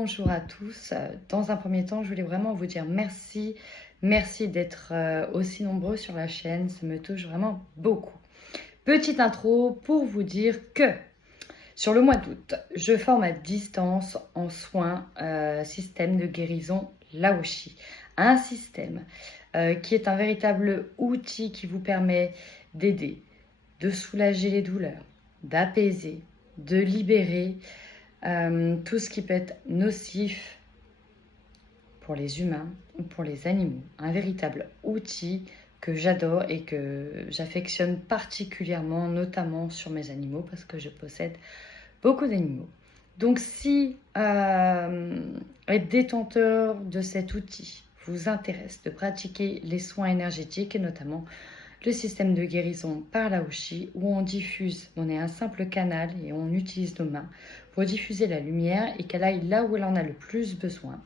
bonjour à tous. Dans un premier temps, je voulais vraiment vous dire merci. Merci d'être aussi nombreux sur la chaîne. Ça me touche vraiment beaucoup. Petite intro pour vous dire que sur le mois d'août, je forme à distance en soins système de guérison Laoshi. Un système qui est un véritable outil qui vous permet d'aider, de soulager les douleurs, d'apaiser, de libérer tout ce qui peut être nocif pour les humains ou pour les animaux. Un véritable outil que j'adore et que j'affectionne particulièrement, notamment sur mes animaux, parce que je possède beaucoup d'animaux. Donc si être détenteur de cet outil vous intéresse, de pratiquer les soins énergétiques et notamment le système de guérison par Laoshi, où on est un simple canal et on utilise nos mains pour diffuser la lumière et qu'elle aille là où elle en a le plus besoin.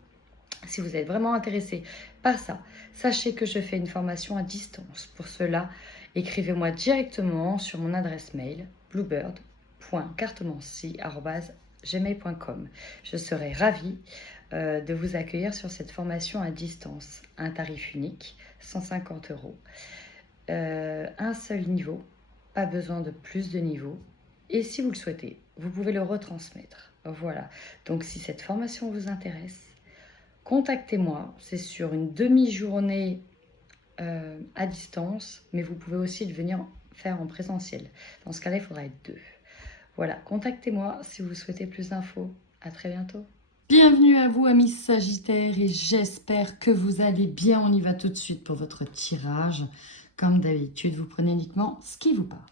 Si vous êtes vraiment intéressé par ça, sachez que je fais une formation à distance. Pour cela, écrivez-moi directement sur mon adresse mail bluebird.cartomancy@gmail.com. Je serai ravie de vous accueillir sur cette formation à distance. Un tarif unique, 150 €. Un seul niveau, pas besoin de plus de niveaux. Et si vous le souhaitez, vous pouvez le retransmettre. Voilà. Donc si cette formation vous intéresse, contactez-moi. C'est sur une demi-journée à distance, mais vous pouvez aussi le venir faire en présentiel. Dans ce cas-là, il faudra être 2. Voilà, contactez-moi si vous souhaitez plus d'infos. À très bientôt. Bienvenue à vous, amis Sagittaires, et j'espère que vous allez bien. On y va tout de suite pour votre tirage. Comme d'habitude, vous prenez uniquement ce qui vous parle.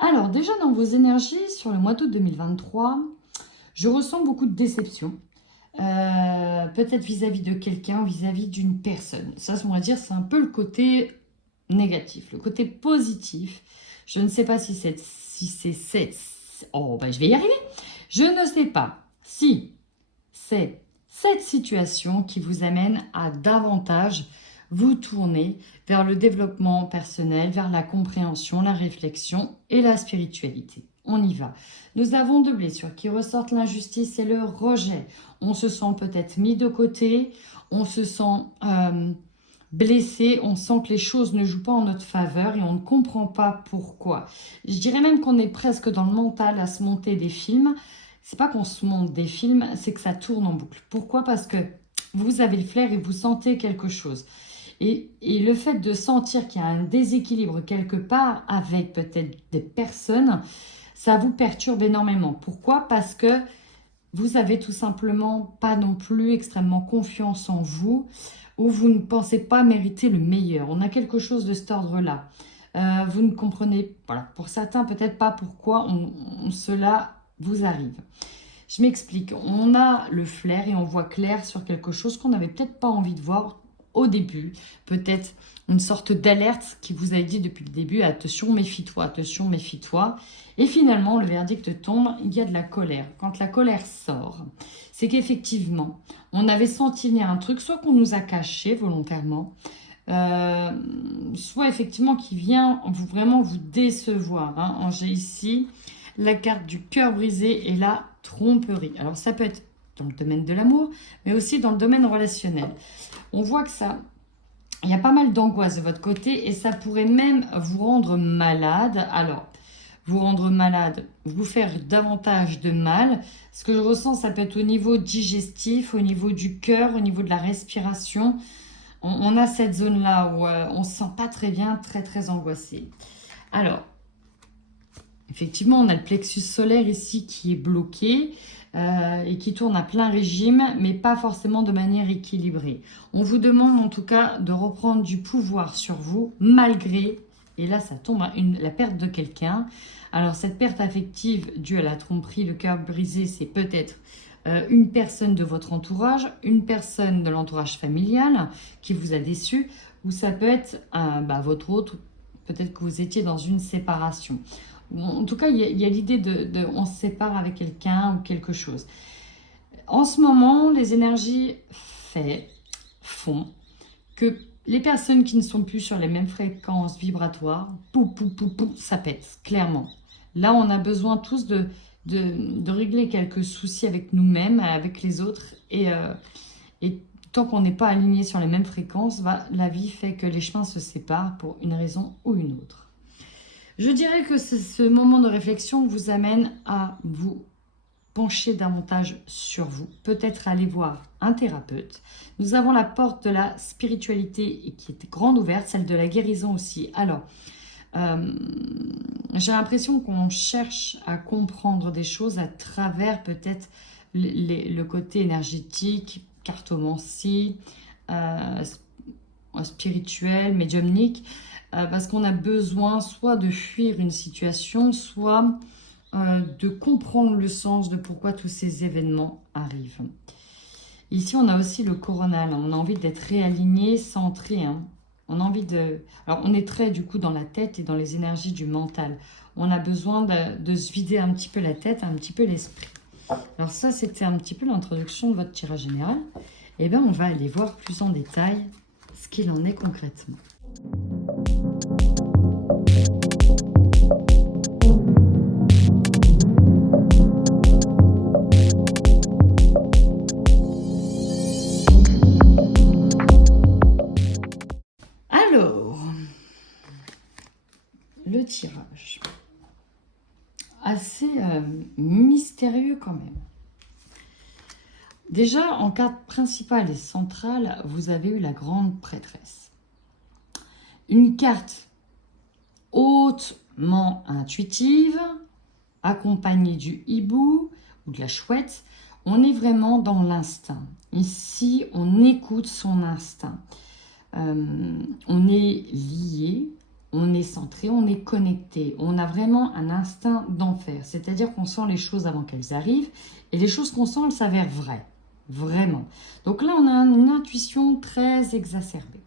Alors, déjà dans vos énergies, sur le mois d'août 2023, je ressens beaucoup de déception. Peut-être vis-à-vis de quelqu'un, vis-à-vis d'une personne. Ça, on va dire, c'est un peu le côté négatif. Le côté positif, je ne sais pas si c'est... Oh, ben, je vais y arriver. Je ne sais pas si c'est cette situation qui vous amène à davantage vous tourner vers le développement personnel, vers la compréhension, la réflexion et la spiritualité. On y va. Nous avons deux blessures qui ressortent, l'injustice et le rejet. On se sent peut-être mis de côté, on se sent blessé, on sent que les choses ne jouent pas en notre faveur et on ne comprend pas pourquoi. Je dirais même qu'on est presque dans le mental à se monter des films. C'est pas qu'on se monte des films, c'est que ça tourne en boucle. Pourquoi? Parce que vous avez le flair et vous sentez quelque chose. Et le fait de sentir qu'il y a un déséquilibre quelque part avec peut-être des personnes, ça vous perturbe énormément. Pourquoi? Parce que vous avez tout simplement pas non plus extrêmement confiance en vous ou vous ne pensez pas mériter le meilleur. On a quelque chose de cet ordre-là. Vous ne comprenez, voilà, pour certains peut-être pas pourquoi cela vous arrive. Je m'explique. On a le flair et on voit clair sur quelque chose qu'on n'avait peut-être pas envie de voir au début. Peut-être une sorte d'alerte qui vous a dit depuis le début, attention, méfie-toi, attention, méfie-toi. Et finalement, le verdict tombe, il y a de la colère. Quand la colère sort, c'est qu'effectivement, on avait senti venir un truc, soit qu'on nous a caché volontairement, soit effectivement qui vient vraiment vous décevoir. Hein. J'ai ici la carte du cœur brisé et la tromperie. Alors ça peut être dans le domaine de l'amour, mais aussi dans le domaine relationnel. On voit que ça, il y a pas mal d'angoisse de votre côté et ça pourrait même vous rendre malade. Alors, vous rendre malade, vous faire davantage de mal. Ce que je ressens, ça peut être au niveau digestif, au niveau du cœur, au niveau de la respiration. On a cette zone-là où on ne se sent pas très bien, très angoissé. Alors, effectivement, on a le plexus solaire ici qui est bloqué et qui tourne à plein régime, mais pas forcément de manière équilibrée. On vous demande en tout cas de reprendre du pouvoir sur vous, malgré, et là ça tombe, la perte de quelqu'un. Alors cette perte affective due à la tromperie, le cœur brisé, c'est peut-être une personne de votre entourage, une personne de l'entourage familial qui vous a déçu, ou ça peut être votre autre, peut-être que vous étiez dans une séparation. En tout cas, il y a l'idée on se sépare avec quelqu'un ou quelque chose. En ce moment, les énergies font que les personnes qui ne sont plus sur les mêmes fréquences vibratoires, ça pète, clairement. Là, on a besoin tous de régler quelques soucis avec nous-mêmes, avec les autres. Et tant qu'on n'est pas aligné sur les mêmes fréquences, la vie fait que les chemins se séparent pour une raison ou une autre. Je dirais que ce moment de réflexion vous amène à vous pencher davantage sur vous, peut-être aller voir un thérapeute. Nous avons la porte de la spiritualité qui est grande ouverte, celle de la guérison aussi. Alors, j'ai l'impression qu'on cherche à comprendre des choses à travers peut-être le côté énergétique, cartomancie, spirituel, médiumnique, parce qu'on a besoin soit de fuir une situation, soit de comprendre le sens de pourquoi tous ces événements arrivent. Ici, on a aussi le coronal. On a envie d'être réaligné, centré. On a envie de... Alors, on est très, du coup, dans la tête et dans les énergies du mental. On a besoin de se vider un petit peu la tête, un petit peu l'esprit. Alors ça, c'était un petit peu l'introduction de votre tirage général. Eh bien, on va aller voir plus en détail ce qu'il en est concrètement. Alors, le tirage. Assez mystérieux quand même. Déjà, en carte principale et centrale, vous avez eu la grande prêtresse. Une carte hautement intuitive, accompagnée du hibou ou de la chouette. On est vraiment dans l'instinct. Ici, on écoute son instinct. On est lié, on est centré, on est connecté. On a vraiment un instinct d'enfer. C'est-à-dire qu'on sent les choses avant qu'elles arrivent. Et les choses qu'on sent, elles s'avèrent vraies. Vraiment. Donc là, on a une intuition très exacerbée.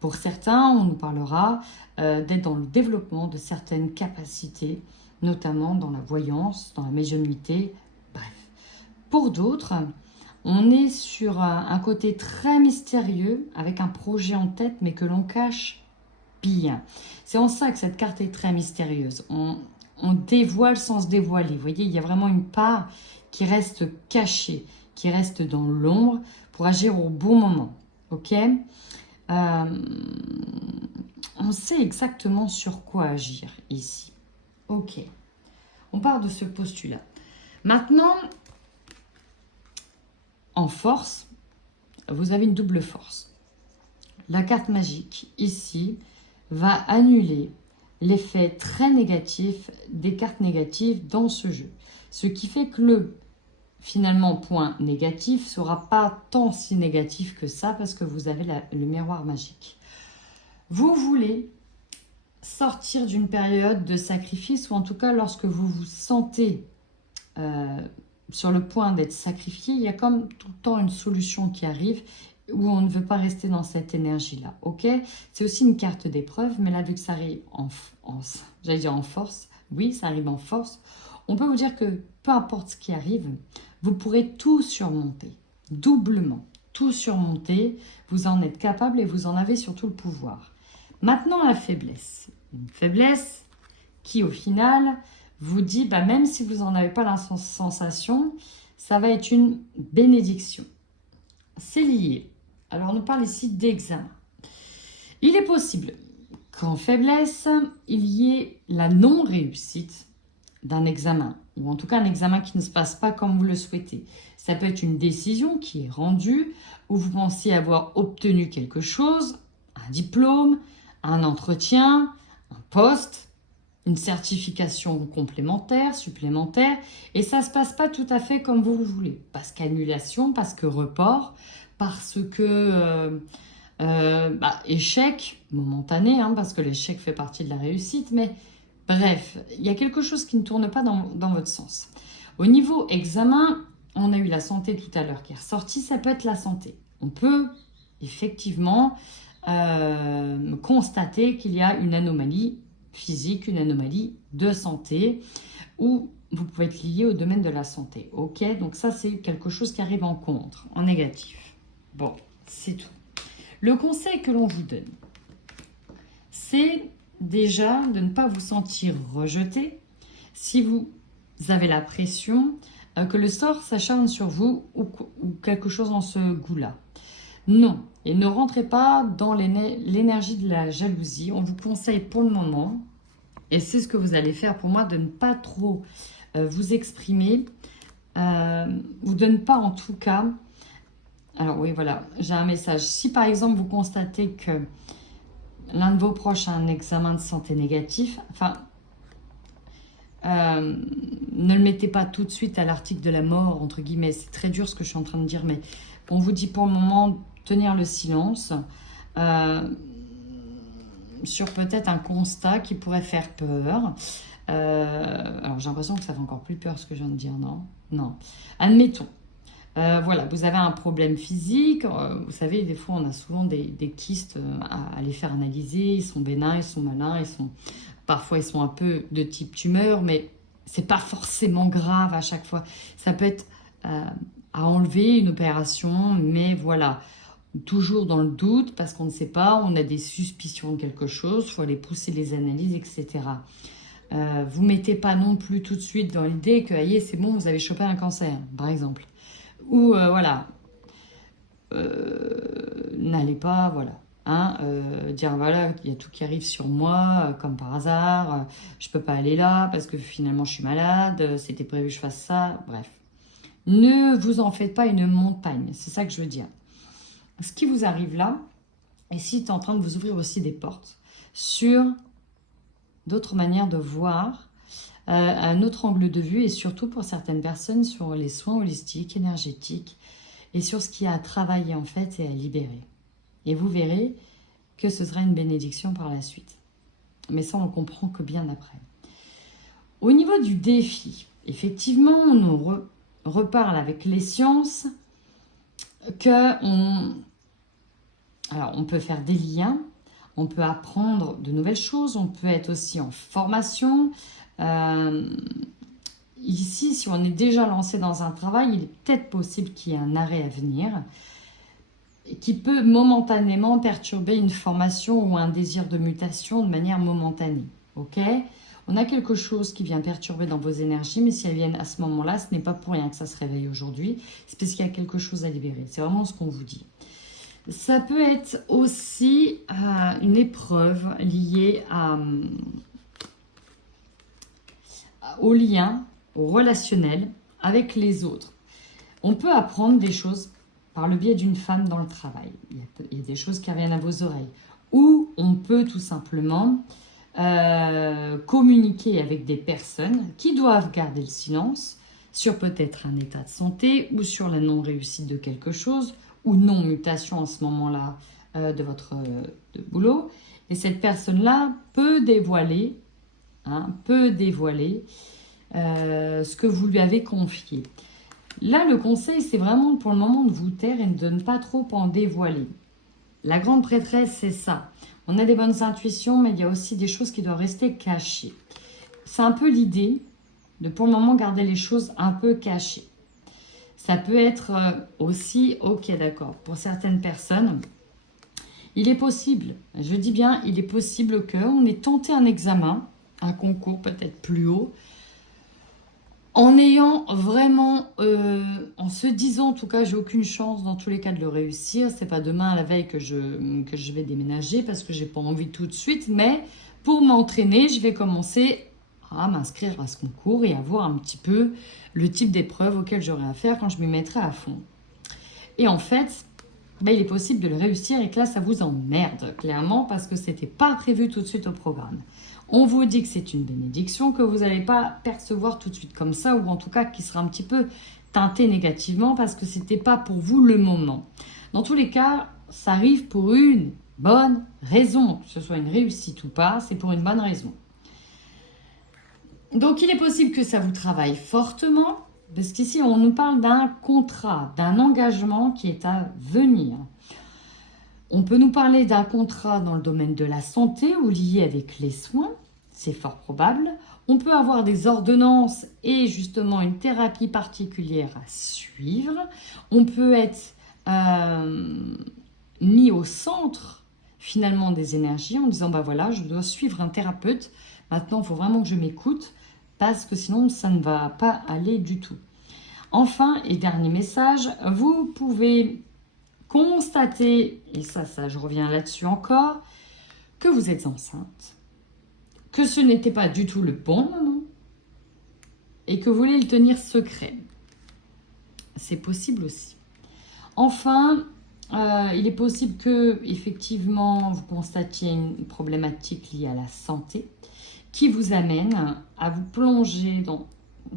Pour certains, on nous parlera d'être dans le développement de certaines capacités, notamment dans la voyance, dans la médiumnité, bref. Pour d'autres, on est sur un côté très mystérieux, avec un projet en tête, mais que l'on cache bien. C'est en ça que cette carte est très mystérieuse. On dévoile sans se dévoiler. Vous voyez, il y a vraiment une part qui reste cachée, qui reste dans l'ombre pour agir au bon moment. Ok ? On sait exactement sur quoi agir ici. Ok. On part de ce postulat. Maintenant, en force, vous avez une double force. La carte magique, ici, va annuler l'effet très négatif des cartes négatives dans ce jeu. Ce qui fait que le finalement point négatif ne sera pas tant si négatif que ça parce que vous avez le miroir magique. Vous voulez sortir d'une période de sacrifice ou en tout cas lorsque vous vous sentez sur le point d'être sacrifié, il y a comme tout le temps une solution qui arrive où on ne veut pas rester dans cette énergie-là. Ok ? C'est aussi une carte d'épreuve, mais là, vu que ça arrive j'allais dire en force, oui, ça arrive en force, on peut vous dire que peu importe ce qui arrive, vous pourrez tout surmonter, doublement, tout surmonter, vous en êtes capable et vous en avez surtout le pouvoir. Maintenant, la faiblesse. Une faiblesse qui, au final, vous dit, même si vous n'en avez pas la sensation, ça va être une bénédiction. C'est lié. Alors, on nous parle ici d'examen. Il est possible qu'en faiblesse, il y ait la non-réussite d'un examen, ou en tout cas un examen qui ne se passe pas comme vous le souhaitez. Ça peut être une décision qui est rendue, où vous pensiez avoir obtenu quelque chose, un diplôme, un entretien, un poste, une certification complémentaire, supplémentaire, et ça ne se passe pas tout à fait comme vous le voulez. Parce qu'annulation, parce que report, parce que échec momentané, parce que l'échec fait partie de la réussite, mais bref, il y a quelque chose qui ne tourne pas dans votre sens. Au niveau examen, on a eu la santé tout à l'heure qui est ressortie, ça peut être la santé. On peut effectivement constater qu'il y a une anomalie physique, une anomalie de santé, où vous pouvez être lié au domaine de la santé. Ok, donc ça c'est quelque chose qui arrive en contre, en négatif. Bon, c'est tout. Le conseil que l'on vous donne, c'est déjà de ne pas vous sentir rejeté si vous vous avez la pression que le sort s'acharne sur vous ou quelque chose dans ce goût-là. Non, et ne rentrez pas dans l'énergie de la jalousie. On vous conseille pour le moment, et c'est ce que vous allez faire pour moi, de ne pas trop vous exprimer, ou de ne pas en tout cas... Alors oui, voilà, j'ai un message. Si par exemple vous constatez que l'un de vos proches a un examen de santé négatif, enfin, ne le mettez pas tout de suite à l'article de la mort, entre guillemets. C'est très dur ce que je suis en train de dire, mais on vous dit pour le moment tenir le silence sur peut-être un constat qui pourrait faire peur. Alors j'ai l'impression que ça fait encore plus peur ce que je viens de dire, non? Non. Admettons. Voilà, vous avez un problème physique, vous savez, des fois on a souvent des kystes à les faire analyser, ils sont bénins, ils sont malins, parfois ils sont un peu de type tumeur, mais c'est pas forcément grave à chaque fois. Ça peut être à enlever, une opération, mais voilà, toujours dans le doute parce qu'on ne sait pas, on a des suspicions de quelque chose, il faut aller pousser les analyses, etc. Vous mettez pas non plus tout de suite dans l'idée que c'est bon, vous avez chopé un cancer, par exemple. Ou voilà, n'allez pas, voilà, dire voilà, il y a tout qui arrive sur moi, comme par hasard, je peux pas aller là parce que finalement je suis malade, c'était prévu que je fasse ça, bref. Ne vous en faites pas une montagne, c'est ça que je veux dire. Ce qui vous arrive là, et si tu es en train de vous ouvrir aussi des portes sur d'autres manières de voir, un autre angle de vue, et surtout pour certaines personnes sur les soins holistiques, énergétiques, et sur ce qu'il y a à travailler en fait et à libérer. Et vous verrez que ce sera une bénédiction par la suite. Mais ça, on ne comprend que bien après. Au niveau du défi, effectivement, on nous reparle avec les sciences alors, on peut faire des liens, on peut apprendre de nouvelles choses, on peut être aussi en formation. Ici, si on est déjà lancé dans un travail, il est peut-être possible qu'il y ait un arrêt à venir qui peut momentanément perturber une formation ou un désir de mutation de manière momentanée. Ok ? On a quelque chose qui vient perturber dans vos énergies, mais si elles viennent à ce moment-là, ce n'est pas pour rien que ça se réveille aujourd'hui. C'est parce qu'il y a quelque chose à libérer. C'est vraiment ce qu'on vous dit. Ça peut être aussi une épreuve liée au lien, au relationnel avec les autres. On peut apprendre des choses par le biais d'une femme dans le travail. Il y a des choses qui reviennent à vos oreilles. Ou on peut tout simplement communiquer avec des personnes qui doivent garder le silence sur peut-être un état de santé ou sur la non-réussite de quelque chose ou non-mutation en ce moment-là de votre boulot. Et cette personne-là peut dévoiler ce que vous lui avez confié. Là, le conseil, c'est vraiment pour le moment de vous taire et de ne pas trop en dévoiler. La grande prêtresse, c'est ça. On a des bonnes intuitions, mais il y a aussi des choses qui doivent rester cachées. C'est un peu l'idée de, pour le moment, garder les choses un peu cachées. Ça peut être aussi, ok, d'accord, pour certaines personnes, il est possible, je dis bien, il est possible qu'on ait tenté un examen, un concours peut-être plus haut, en ayant vraiment, en se disant, en tout cas, j'ai aucune chance dans tous les cas de le réussir. C'est pas demain à la veille que je vais déménager parce que j'ai pas envie tout de suite. Mais pour m'entraîner, je vais commencer à m'inscrire à ce concours et à voir un petit peu le type d'épreuve auquel j'aurai affaire quand je m'y mettrai à fond. Et en fait, il est possible de le réussir et que là, ça vous emmerde, clairement, parce que c'était pas prévu tout de suite au programme. On vous dit que c'est une bénédiction que vous n'allez pas percevoir tout de suite comme ça, ou en tout cas qui sera un petit peu teintée négativement parce que ce n'était pas pour vous le moment. Dans tous les cas, ça arrive pour une bonne raison. Que ce soit une réussite ou pas, c'est pour une bonne raison. Donc, il est possible que ça vous travaille fortement, parce qu'ici, on nous parle d'un contrat, d'un engagement qui est à venir. On peut nous parler d'un contrat dans le domaine de la santé ou lié avec les soins, c'est fort probable. On peut avoir des ordonnances et justement une thérapie particulière à suivre. On peut être mis au centre finalement des énergies en disant voilà, je dois suivre un thérapeute. Maintenant, il faut vraiment que je m'écoute parce que sinon ça ne va pas aller du tout. Enfin, et dernier message, vous pouvez constater, et ça je reviens là-dessus encore, que vous êtes enceinte, que ce n'était pas du tout le bon moment, et que vous voulez le tenir secret. C'est possible aussi. Enfin, il est possible que, effectivement, vous constatiez une problématique liée à la santé qui vous amène à vous plonger dans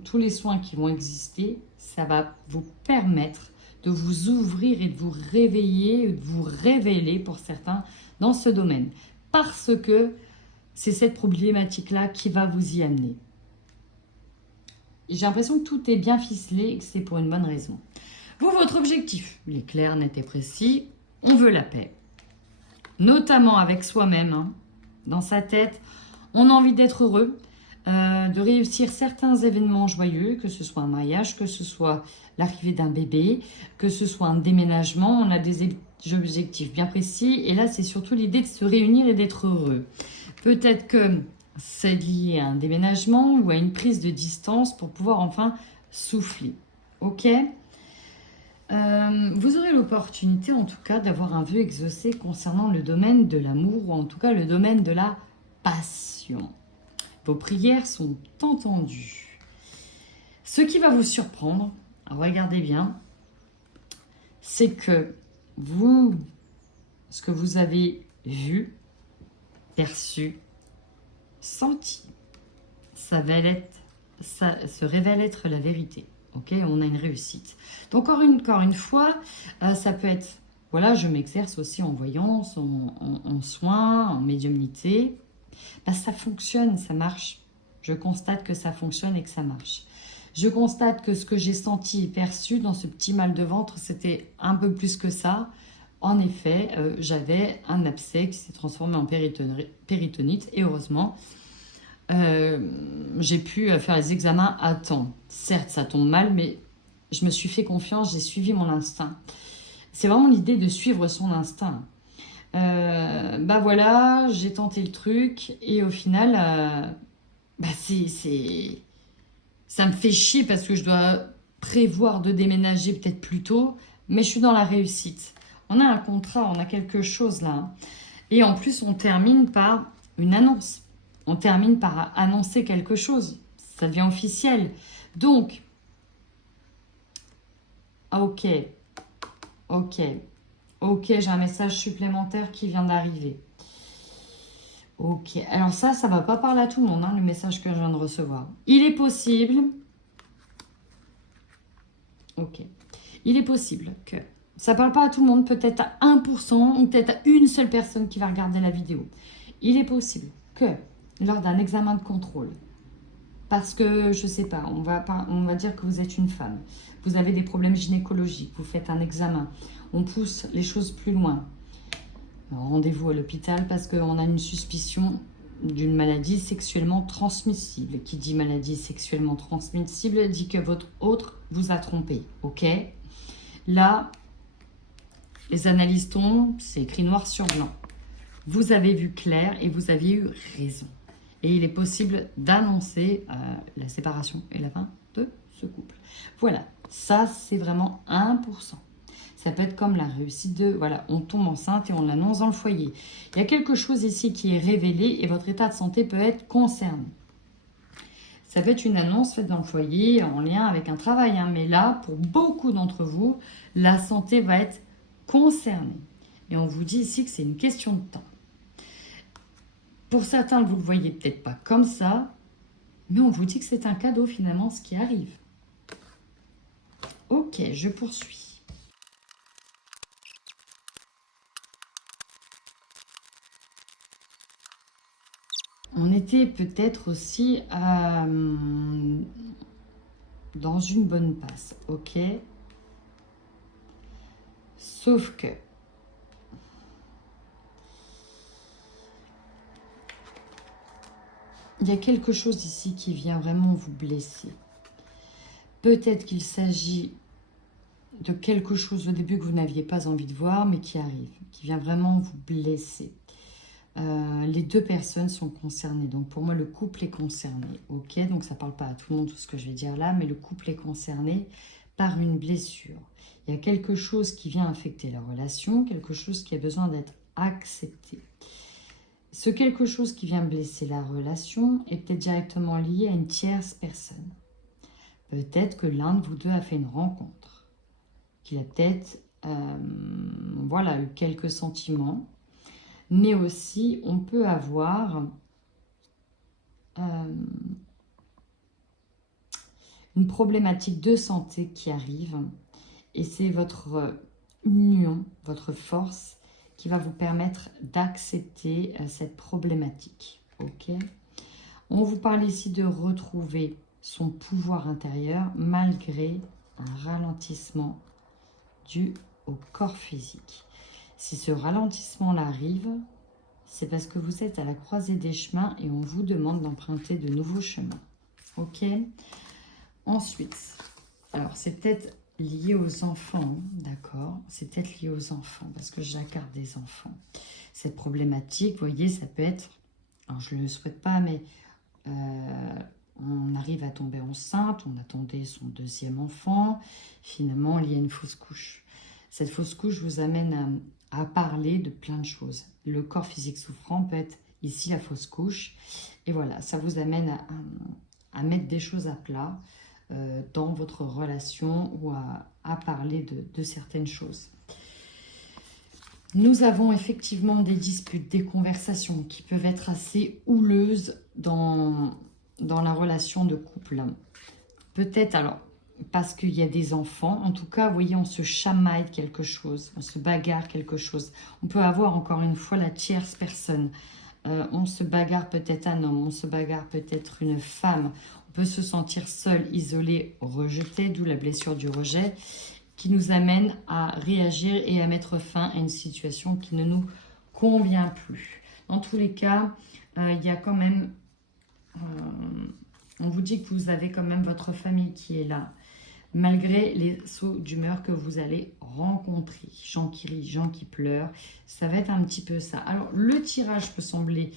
tous les soins qui vont exister. Ça va vous permettre de vous ouvrir et de vous réveiller, de vous révéler pour certains dans ce domaine. Parce que c'est cette problématique-là qui va vous y amener. J'ai l'impression que tout est bien ficelé et que c'est pour une bonne raison. Vous, votre objectif, il est clair, net et précis. On veut la paix. Notamment avec soi-même, hein, dans sa tête. On a envie d'être heureux, de réussir certains événements joyeux, que ce soit un mariage, que ce soit l'arrivée d'un bébé, que ce soit un déménagement. On a des objectifs bien précis. Et là, c'est surtout l'idée de se réunir et d'être heureux. Peut-être que c'est lié à un déménagement ou à une prise de distance pour pouvoir enfin souffler. Ok ? Vous aurez l'opportunité en tout cas d'avoir un vœu exaucé concernant le domaine de l'amour ou en tout cas le domaine de la passion. Vos prières sont entendues. Ce qui va vous surprendre, regardez bien, c'est que vous, ce que vous avez vu, perçu, senti, ça se révèle être la vérité. Ok, on a une réussite. Donc encore une fois, ça peut être, voilà, je m'exerce aussi en voyance, en soins, en médiumnité. Ben, ça fonctionne, ça marche. Je constate que ça fonctionne et que ça marche. Je constate que ce que j'ai senti et perçu dans ce petit mal de ventre, c'était un peu plus que ça. En effet, j'avais un abcès qui s'est transformé en péritonite et heureusement, j'ai pu faire les examens à temps. Certes, ça tombe mal, mais je me suis fait confiance, j'ai suivi mon instinct. C'est vraiment l'idée de suivre son instinct. Bah voilà, j'ai tenté le truc et au final, ça me fait chier parce que je dois prévoir de déménager peut-être plus tôt, mais je suis dans la réussite. On a un contrat, on a quelque chose là. Et en plus, on termine par une annonce. On termine par annoncer quelque chose. Ça devient officiel. Donc, ok, j'ai un message supplémentaire qui vient d'arriver. Ok, alors ça va pas parler à tout le monde, hein, le message que je viens de recevoir. Il est possible, il est possible que ça parle pas à tout le monde, peut-être à 1% ou peut-être à une seule personne qui va regarder la vidéo. Il est possible que lors d'un examen de contrôle, parce que, je sais pas, on va dire que vous êtes une femme, vous avez des problèmes gynécologiques, vous faites un examen, on pousse les choses plus loin. Rendez-vous à l'hôpital parce qu'on a une suspicion d'une maladie sexuellement transmissible. Qui dit maladie sexuellement transmissible dit que votre autre vous a trompé, ok ? Là, les analyses tombent, c'est écrit noir sur blanc. Vous avez vu clair et vous aviez eu raison. Et il est possible d'annoncer la séparation et la fin de ce couple. Voilà, ça c'est vraiment 1%. Ça peut être comme la réussite de, voilà, on tombe enceinte et on l'annonce dans le foyer. Il y a quelque chose ici qui est révélé et votre état de santé peut être concerné. Ça peut être une annonce faite dans le foyer en lien avec un travail. Hein, mais là, pour beaucoup d'entre vous, la santé va être concernée. Et on vous dit ici que c'est une question de temps. Pour certains, vous ne le voyez peut-être pas comme ça, mais on vous dit que c'est un cadeau finalement ce qui arrive. Ok, je poursuis. On était peut-être aussi dans une bonne passe, ok ? Sauf que il y a quelque chose ici qui vient vraiment vous blesser. Peut-être qu'il s'agit de quelque chose au début que vous n'aviez pas envie de voir, mais qui arrive, qui vient vraiment vous blesser. les deux personnes sont concernées. Donc pour moi, le couple est concerné. Ok, donc ça ne parle pas à tout le monde, tout ce que je vais dire là, mais le couple est concerné par une blessure. Il y a quelque chose qui vient affecter la relation, quelque chose qui a besoin d'être accepté. Ce quelque chose qui vient blesser la relation est peut-être directement lié à une tierce personne. Peut-être que l'un de vous deux a fait une rencontre, qu'il a peut-être voilà, eu quelques sentiments, mais aussi on peut avoir une problématique de santé qui arrive, et c'est votre union, votre force qui va vous permettre d'accepter cette problématique. Ok, on vous parle ici de retrouver son pouvoir intérieur malgré un ralentissement dû au corps physique. Si ce ralentissement-là arrive, c'est parce que vous êtes à la croisée des chemins et on vous demande d'emprunter de nouveaux chemins. Ok. Ensuite, alors c'est peut-être lié aux enfants, d'accord? C'est peut-être lié aux enfants parce que j'ai la carte des enfants. Cette problématique, vous voyez, ça peut être, alors je ne le souhaite pas, mais on arrive à tomber enceinte, on attendait son deuxième enfant, finalement il y a une fausse couche. Cette fausse couche vous amène à parler de plein de choses. Le corps physique souffrant peut être ici la fausse couche. Et voilà, ça vous amène à mettre des choses à plat dans votre relation ou à parler de certaines choses. Nous avons effectivement des disputes, des conversations qui peuvent être assez houleuses dans la relation de couple. Peut-être alors parce qu'il y a des enfants. En tout cas, vous voyez, on se chamaille quelque chose, on se bagarre quelque chose. On peut avoir encore une fois la tierce personne. On se bagarre peut-être un homme, on se bagarre peut-être une femme. On peut se sentir seul, isolé, rejeté, d'où la blessure du rejet, qui nous amène à réagir et à mettre fin à une situation qui ne nous convient plus. Dans tous les cas, il y a quand même... on vous dit que vous avez quand même votre famille qui est là, malgré les sauts d'humeur que vous allez rencontrer. Gens qui rient, gens qui pleurent, ça va être un petit peu ça. Alors, le tirage peut sembler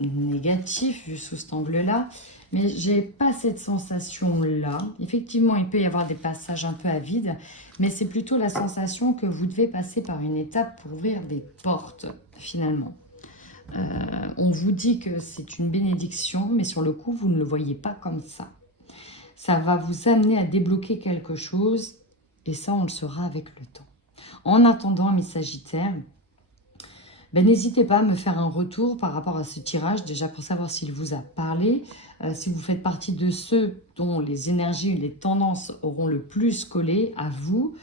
négatif, vu sous cet angle-là, mais j'ai pas cette sensation-là. Effectivement, il peut y avoir des passages un peu à vide, mais c'est plutôt la sensation que vous devez passer par une étape pour ouvrir des portes, finalement. On vous dit que c'est une bénédiction, mais sur le coup, vous ne le voyez pas comme ça. Ça va vous amener à débloquer quelque chose, et ça, on le saura avec le temps. En attendant, mes Sagittaires, n'hésitez pas à me faire un retour par rapport à ce tirage, déjà pour savoir s'il vous a parlé, si vous faites partie de ceux dont les énergies, les tendances auront le plus collé à vous.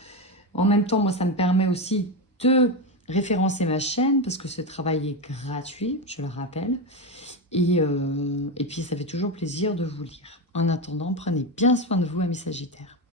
En même temps, moi, ça me permet aussi de référencer ma chaîne, parce que ce travail est gratuit, je le rappelle. Et puis, ça fait toujours plaisir de vous lire. En attendant, prenez bien soin de vous, amis Sagittaires.